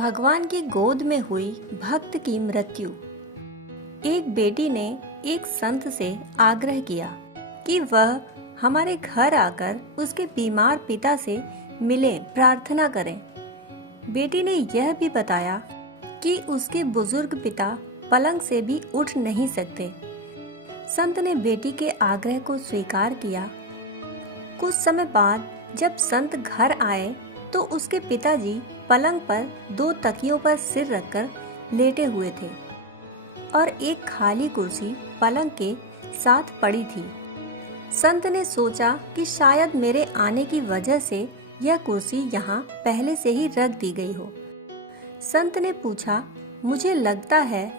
भगवान की गोद में हुई भक्त की मृत्यु। एक बेटी ने एक संत से आग्रह किया कि वह हमारे घर आकर उसके बीमार पिता से मिलें, प्रार्थना करें। बेटी ने यह भी बताया कि उसके बुजुर्ग पिता पलंग से भी उठ नहीं सकते। संत ने बेटी के आग्रह को स्वीकार किया। कुछ समय बाद जब संत घर आए तो उसके पिताजी पलंग पर 2 तकियों पर सिर रखकर लेटे हुए थे और एक खाली कुर्सी पलंग के साथ पड़ी थी। संत ने सोचा कि शायद मेरे आने की वजह से यह कुर्सी यहाँ पहले से ही रख दी गई हो। संत ने पूछा, मुझे लगता है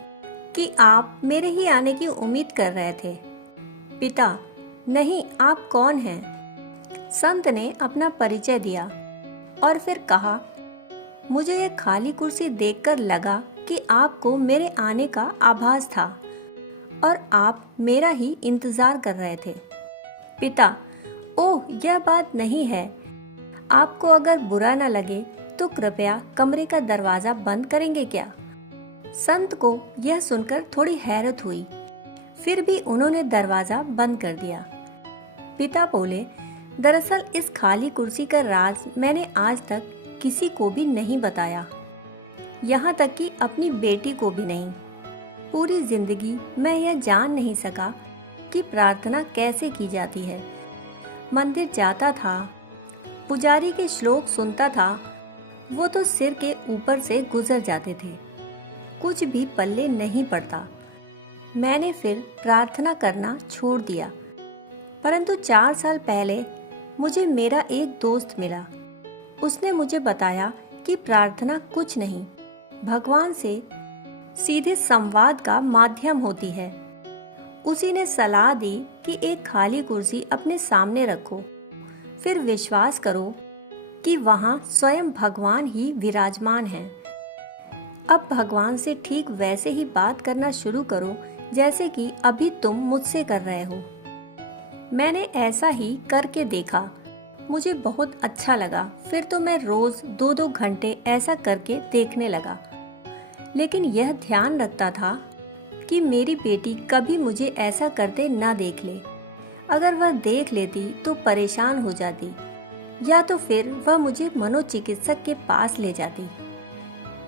कि आप मेरे ही आने की उम्मीद कर रहे थे। पिता, नहीं, आप कौन हैं? संत ने अपना परिचय दिया और फिर कहा, मुझे यह खाली कुर्सी देखकर लगा कि आपको मेरे आने का आभास था और आप मेरा ही इंतजार कर रहे थे। पिता, ओह, यह बात नहीं है। आपको अगर बुरा न लगे तो कृपया कमरे का दरवाजा बंद करेंगे क्या? संत को यह सुनकर थोड़ी हैरत हुई, फिर भी उन्होंने दरवाजा बंद कर दिया। पिता बोले, दरअसल इस खाली कुर्सी का राज मैंने आज तक किसी को भी नहीं बताया, यहाँ तक कि अपनी बेटी को भी नहीं। पूरी जिंदगी मैं यह जान नहीं सका कि प्रार्थना कैसे की जाती है। मंदिर जाता था, पुजारी के श्लोक सुनता था, वो तो सिर के ऊपर से गुजर जाते थे, कुछ भी पल्ले नहीं पड़ता। मैंने फिर प्रार्थना करना छोड़ दिया। परंतु 4 साल पहले मुझे मेरा एक दोस्त मिला। उसने मुझे बताया कि प्रार्थना कुछ नहीं, भगवान से सीधे संवाद का माध्यम होती है। उसी ने सलाह दी कि एक खाली कुर्सी अपने सामने रखो, फिर विश्वास करो कि वहाँ स्वयं भगवान ही विराजमान हैं। अब भगवान से ठीक वैसे ही बात करना शुरू करो जैसे कि अभी तुम मुझसे कर रहे हो। मैंने ऐसा ही करके देखा, मुझे बहुत अच्छा लगा। फिर तो मैं रोज 2-2 घंटे ऐसा करके देखने लगा, लेकिन यह ध्यान रखता था कि मेरी बेटी कभी मुझे ऐसा करते ना देख ले। अगर वह देख लेती तो परेशान हो जाती, या तो फिर वह मुझे मनोचिकित्सक के पास ले जाती।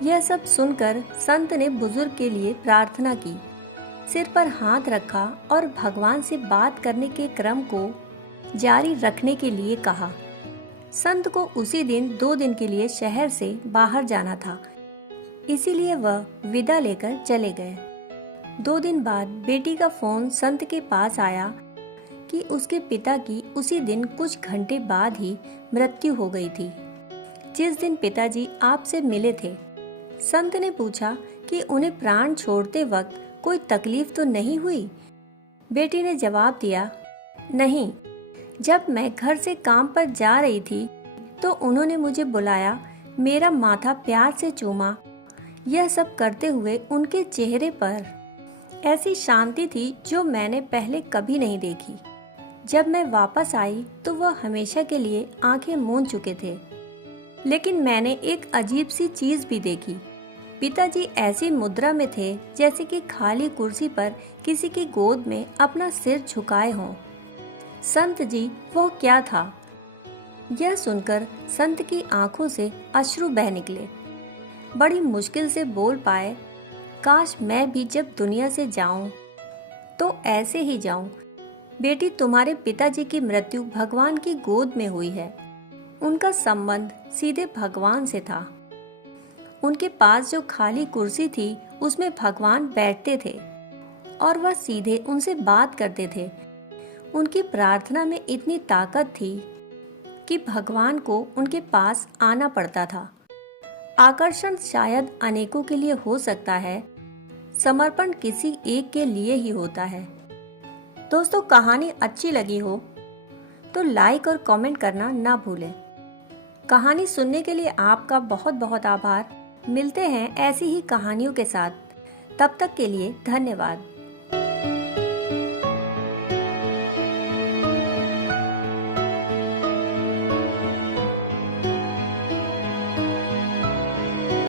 यह सब सुनकर संत ने बुजुर्ग के लिए प्रार्थना की, सिर पर हाथ रखा और भगवान से बात करने के क्रम को जारी रखने के लिए कहा। संत को उसी दिन 2 दिन के लिए शहर से बाहर जाना था, इसीलिए वह विदा लेकर चले गए। 2 दिन बाद बेटी का फोन संत के पास आया कि उसके पिता की उसी दिन कुछ घंटे बाद ही मृत्यु हो गई थी, जिस दिन पिताजी आपसे मिले थे। संत ने पूछा कि उन्हें प्राण छोड़ते वक्त कोई तकलीफ तो नहीं हुई? बेटी ने जवाब दिया, नहीं। जब मैं घर से काम पर जा रही थी तो उन्होंने मुझे बुलाया, मेरा माथा प्यार से चूमा। यह सब करते हुए उनके चेहरे पर ऐसी शांति थी जो मैंने पहले कभी नहीं देखी। जब मैं वापस आई तो वह हमेशा के लिए आंखें मूंद चुके थे। लेकिन मैंने एक अजीब सी चीज भी देखी। पिताजी ऐसी मुद्रा में थे जैसे कि खाली कुर्सी पर किसी की गोद में अपना सिर झुकाए हों। संत जी, वह क्या था? यह सुनकर संत की आंखों से अश्रु बह निकले। बड़ी मुश्किल से बोल पाए, काश मैं भी जब दुनिया से जाऊं तो ऐसे ही जाऊं। बेटी, तुम्हारे पिताजी की मृत्यु भगवान की गोद में हुई है। उनका संबंध सीधे भगवान से था। उनके पास जो खाली कुर्सी थी उसमें भगवान बैठते थे और वह सीधे उनसे बात करते थे। उनकी प्रार्थना में इतनी ताकत थी कि भगवान को उनके पास आना पड़ता था। आकर्षण शायद अनेकों के लिए हो सकता है, समर्पण किसी एक के लिए ही होता है। दोस्तों, कहानी अच्छी लगी हो तो लाइक और कमेंट करना ना भूलें। कहानी सुनने के लिए आपका बहुत बहुत आभार। मिलते हैं ऐसी ही कहानियों के साथ। तब तक के लिए धन्यवाद।